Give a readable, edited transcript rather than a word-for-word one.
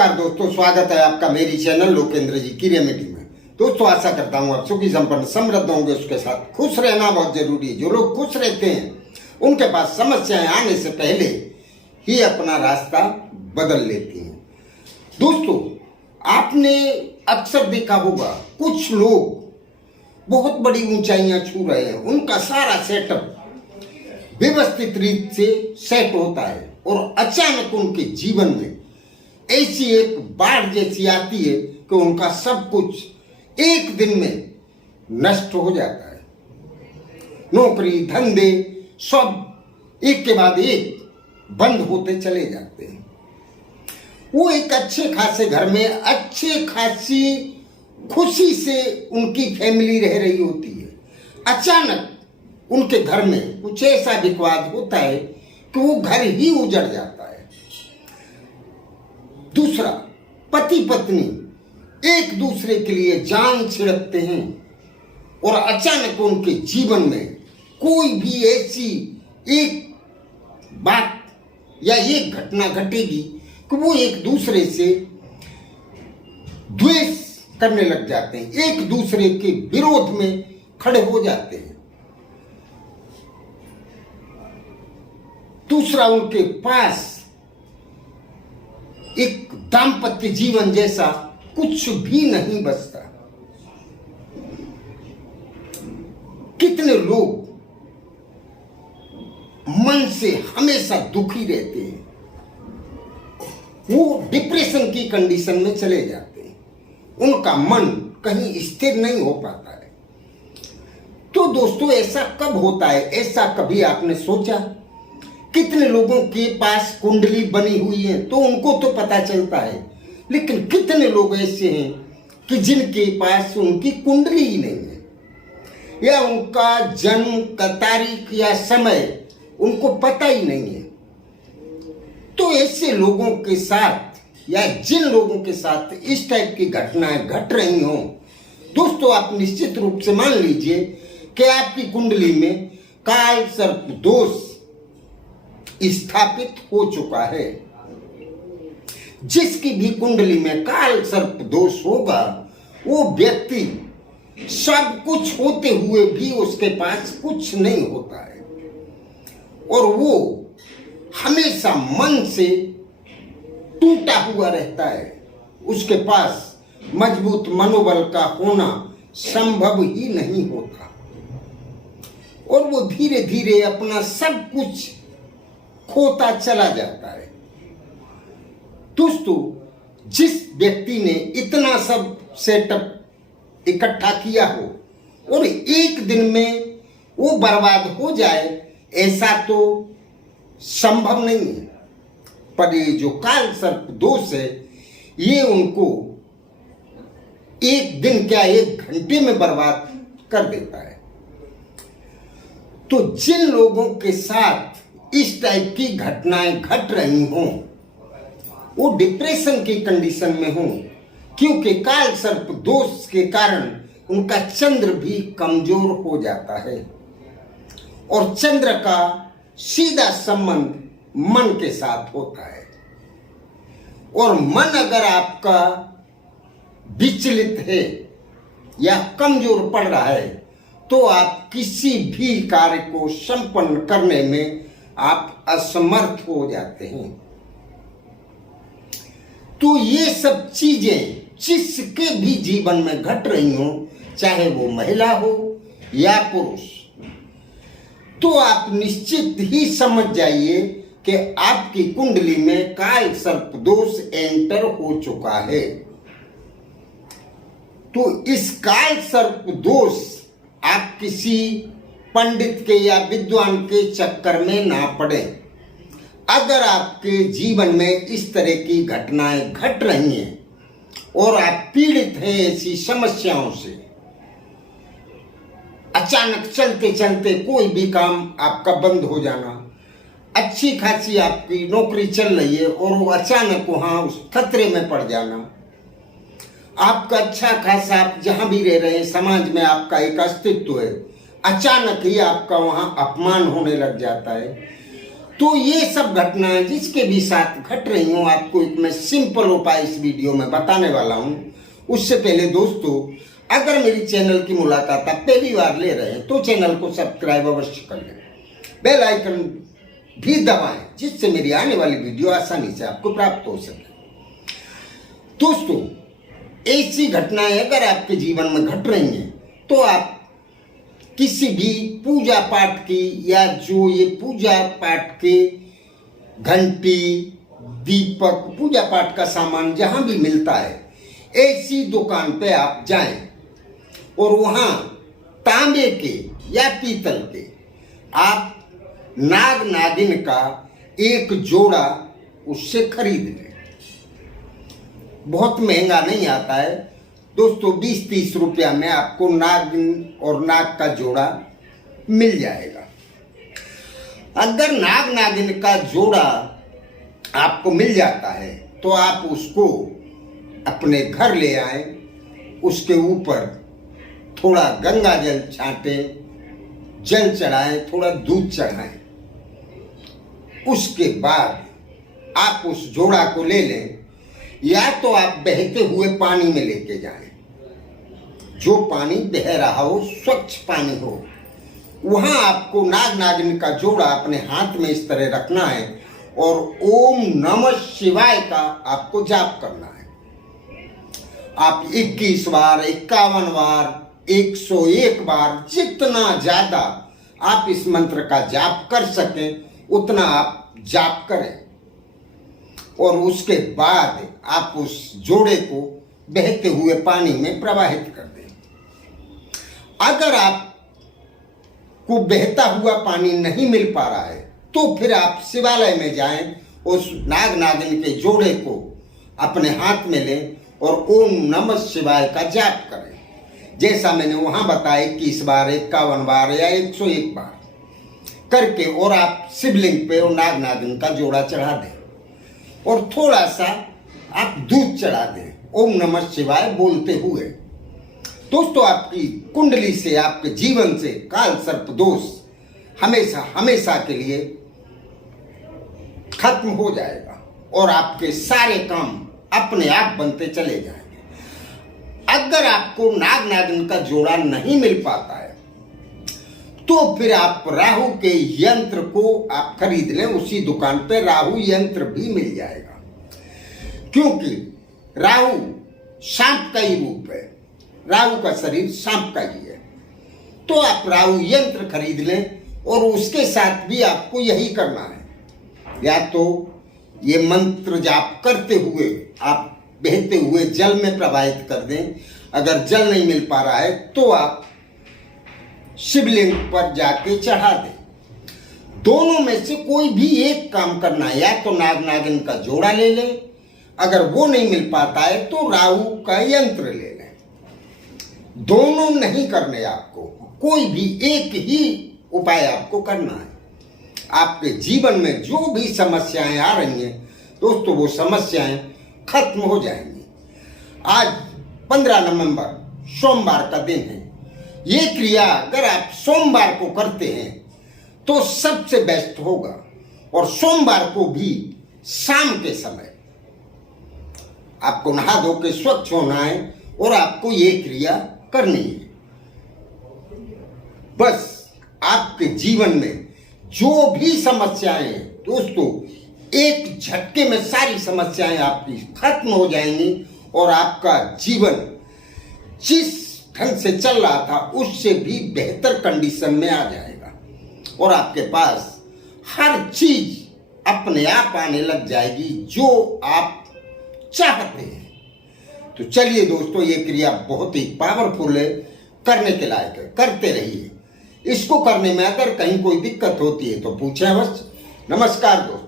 नमस्कार दोस्तों, स्वागत है आपका मेरी चैनल लोकेंद्र जी की रेमेडी में। दोस्तों आशा करता हूँ आप सुखी संपन्न समृद्ध होंगे। उसके साथ खुश रहना बहुत जरूरी है। जो लोग खुश रहते हैं उनके पास समस्याएं आने से पहले ही अपना रास्ता बदल लेती हैं। दोस्तों आपने अक्सर देखा होगा कुछ लोग बहुत बड़ी ऊंचाइयां छू रहे हैं, उनका सारा सेटअप व्यवस्थित रीत से सेट होता है और अचानक उनके जीवन में ऐसी एक बाढ़ जैसी आती है कि उनका सब कुछ एक दिन में नष्ट हो जाता है। नौकरी धंधे सब एक के बाद एक बंद होते चले जाते हैं। वो एक अच्छे खासे घर में अच्छे खासी खुशी से उनकी फैमिली रह रही होती है। अचानक उनके घर में कुछ ऐसा विवाद होता है कि वो घर ही उजड़ जाता है। दूसरा, पति पत्नी एक दूसरे के लिए जान छिड़कते हैं और अचानक उनके जीवन में कोई भी ऐसी एक बात या एक घटना घटेगी कि वो एक दूसरे से द्वेष करने लग जाते हैं, एक दूसरे के विरोध में खड़े हो जाते हैं। दूसरा, उनके पास एक दाम्पत्य जीवन जैसा कुछ भी नहीं बचता। कितने लोग मन से हमेशा दुखी रहते हैं, वो डिप्रेशन की कंडीशन में चले जाते हैं, उनका मन कहीं स्थिर नहीं हो पाता है। तो दोस्तों ऐसा कब होता है? ऐसा कभी आपने सोचा? कितने लोगों के पास कुंडली बनी हुई है तो उनको तो पता चलता है, लेकिन कितने लोग ऐसे हैं कि जिनके पास उनकी कुंडली ही नहीं है, या उनका जन्म का तारीख या समय उनको पता ही नहीं है। तो ऐसे लोगों के साथ या जिन लोगों के साथ इस टाइप की घटनाएं घट रही हों, दोस्तों आप निश्चित रूप से मान लीजिए कि आपकी कुंडली में काल सर्प दोष स्थापित हो चुका है। जिसकी भी कुंडली में काल सर्प दोष होगा वो व्यक्ति सब कुछ होते हुए भी उसके पास कुछ नहीं होता है और वो हमेशा मन से टूटा हुआ रहता है। उसके पास मजबूत मनोबल का होना संभव ही नहीं होता और वो धीरे धीरे अपना सब कुछ खोता चला जाता है। दोस्तों जिस व्यक्ति ने इतना सब सेटअप इकट्ठा किया हो और एक दिन में वो बर्बाद हो जाए, ऐसा तो संभव नहीं है। पर ये जो काल सर्प दोष है ये उनको एक दिन क्या एक घंटे में बर्बाद कर देता है। तो जिन लोगों के साथ इस टाइप की घटनाएं घट रही हों वो डिप्रेशन की कंडीशन में हों, क्योंकि काल सर्प दोष के कारण उनका चंद्र भी कमजोर हो जाता है और चंद्र का सीधा संबंध मन के साथ होता है और मन अगर आपका विचलित है या कमजोर पड़ रहा है तो आप किसी भी कार्य को संपन्न करने में आप असमर्थ हो जाते हैं। तो ये सब चीजें जिसके भी जीवन में घट रही हो, चाहे वो महिला हो या पुरुष, तो आप निश्चित ही समझ जाइए कि आपकी कुंडली में काल सर्प दोष एंटर हो चुका है। तो इस काल सर्प दोष आप किसी पंडित के या विद्वान के चक्कर में ना पड़े। अगर आपके जीवन में इस तरह की घटनाएं घट रही हैं और आप पीड़ित हैं ऐसी समस्याओं से, अचानक चलते चलते कोई भी काम आपका बंद हो जाना, अच्छी खासी आपकी नौकरी चल रही है और वो अचानक वहां उस खतरे में पड़ जाना, आपका अच्छा खासा आप जहां भी रह रहे हैं समाज में आपका एक अस्तित्व है, अचानक ही आपका वहां अपमान होने लग जाता है, तो ये सब घटनाएं जिसके भी साथ घट रही हूँ, आपको एक मैं सिंपल उपाय इस वीडियो में बताने वाला हूँ। उससे पहले दोस्तों, अगर मेरी चैनल की मुलाकात आप पहली बार ले रहे हैं तो चैनल को सब्सक्राइब अवश्य कर लें, बेल आइकन भी दबाएं, जिससे मेरी आने वाली वीडियो आसानी से आपको प्राप्त हो सके। दोस्तों, ऐसी घटनाएं अगर आपके जीवन में घट रही हैं तो आप किसी भी पूजा पाठ की या जो ये पूजा पाठ के घंटी, दीपक, पूजा पाठ का सामान जहां भी मिलता है, ऐसी दुकान पे आप जाएं और वहां तांबे के या पीतल के आप नाग नागिन का एक जोड़ा उससे खरीद लें। बहुत महंगा नहीं आता है दोस्तों, 20-30 रुपया में आपको नागिन और नाग का जोड़ा मिल जाएगा। अगर नाग नागिन का जोड़ा आपको मिल जाता है तो आप उसको अपने घर ले आए, उसके ऊपर थोड़ा गंगा जल छांटें, जल चढ़ाएं, थोड़ा दूध चढ़ाएं। उसके बाद आप उस जोड़ा को ले लें, या तो आप बहते हुए पानी में लेके जाएं, जो पानी बह रहा हो, स्वच्छ पानी हो। वहां आपको नाग नागिन का जोड़ा अपने हाथ में इस तरह रखना है और ओम नमः शिवाय का आपको जाप करना है। आप 21 बार, 51 बार, 101 बार, जितना ज्यादा आप इस मंत्र का जाप कर सकें उतना आप जाप करें और उसके बाद आप उस जोड़े को बहते हुए पानी में प्रवाहित कर दें। अगर आपको बहता हुआ पानी नहीं मिल पा रहा है तो फिर आप शिवालय में जाएं, उस नाग नागिन के जोड़े को अपने हाथ में लें और ओम नमः शिवाय का जाप करें, जैसा मैंने वहां बताया 21 बार, 51 बार या 101 बार करके, और आप शिवलिंग पे और नाग नागिन का जोड़ा चढ़ा दें और थोड़ा सा आप दूध चढ़ा दें ओम नमः शिवाय बोलते हुए। दोस्तों, आपकी कुंडली से, आपके जीवन से काल सर्प दोष हमेशा हमेशा के लिए खत्म हो जाएगा और आपके सारे काम अपने आप बनते चले जाएंगे। अगर आपको नाग नागिन का जोड़ा नहीं मिल पाता है तो फिर आप राहु के यंत्र को आप खरीद लें, उसी दुकान पे राहु यंत्र भी मिल जाएगा, क्योंकि राहु सांप का ही रूप है, राहु का शरीर सांप का ही है। तो आप राहु यंत्र खरीद लें और उसके साथ भी आपको यही करना है, या तो ये मंत्र जाप करते हुए आप बहते हुए जल में प्रवाहित कर दें। अगर जल नहीं मिल पा रहा है तो आप शिवलिंग पर जाके चढ़ा दें। दोनों में से कोई भी एक काम करना है, या तो नाग नागिन का जोड़ा ले लें, अगर वो नहीं मिल पाता है तो राहु का यंत्र ले लें। दोनों नहीं करने, आपको कोई भी एक ही उपाय आपको करना है। आपके जीवन में जो भी समस्याएं आ रही हैं दोस्तों, वो समस्याएं खत्म हो जाएंगी। आज 15 नवंबर सोमवार का दिन है। ये क्रिया अगर आप सोमवार को करते हैं तो सबसे बेस्ट होगा, और सोमवार को भी शाम के समय आपको नहा धो के स्वच्छ होना है और आपको ये क्रिया करनी है। बस आपके जीवन में जो भी समस्याएं दोस्तों, एक झटके में सारी समस्याएं आपकी खत्म हो जाएंगी और आपका जीवन जिस ढंग से चल रहा था उससे भी बेहतर कंडीशन में आ जाएगा और आपके पास हर चीज अपने आप आने लग जाएगी जो आप चाहते हैं। तो चलिए दोस्तों, ये क्रिया बहुत ही पावरफुल है, करने के लायक है, करते रहिए। इसको करने में अगर कहीं कोई दिक्कत होती है तो पूछें अवश्य। नमस्कार दोस्तों।